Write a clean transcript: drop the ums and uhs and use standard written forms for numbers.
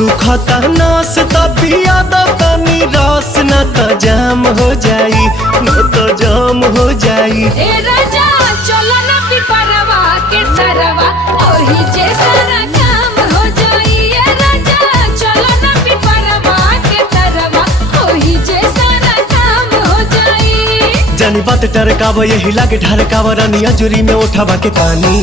सुखता नस त पिया द तनी रस न त जाम हो जाई, न त जाम हो जाई। ए राजा चलो ना पिपरवा के तरवा ओही जे सारा काम हो जाई। ए राजा चलो ना पिपरवा के तरवा ओही जे सारा काम हो जाई। जानी बात टरकाव यही लागे ढरकाव रानी अजूरी में उठावा के पानी।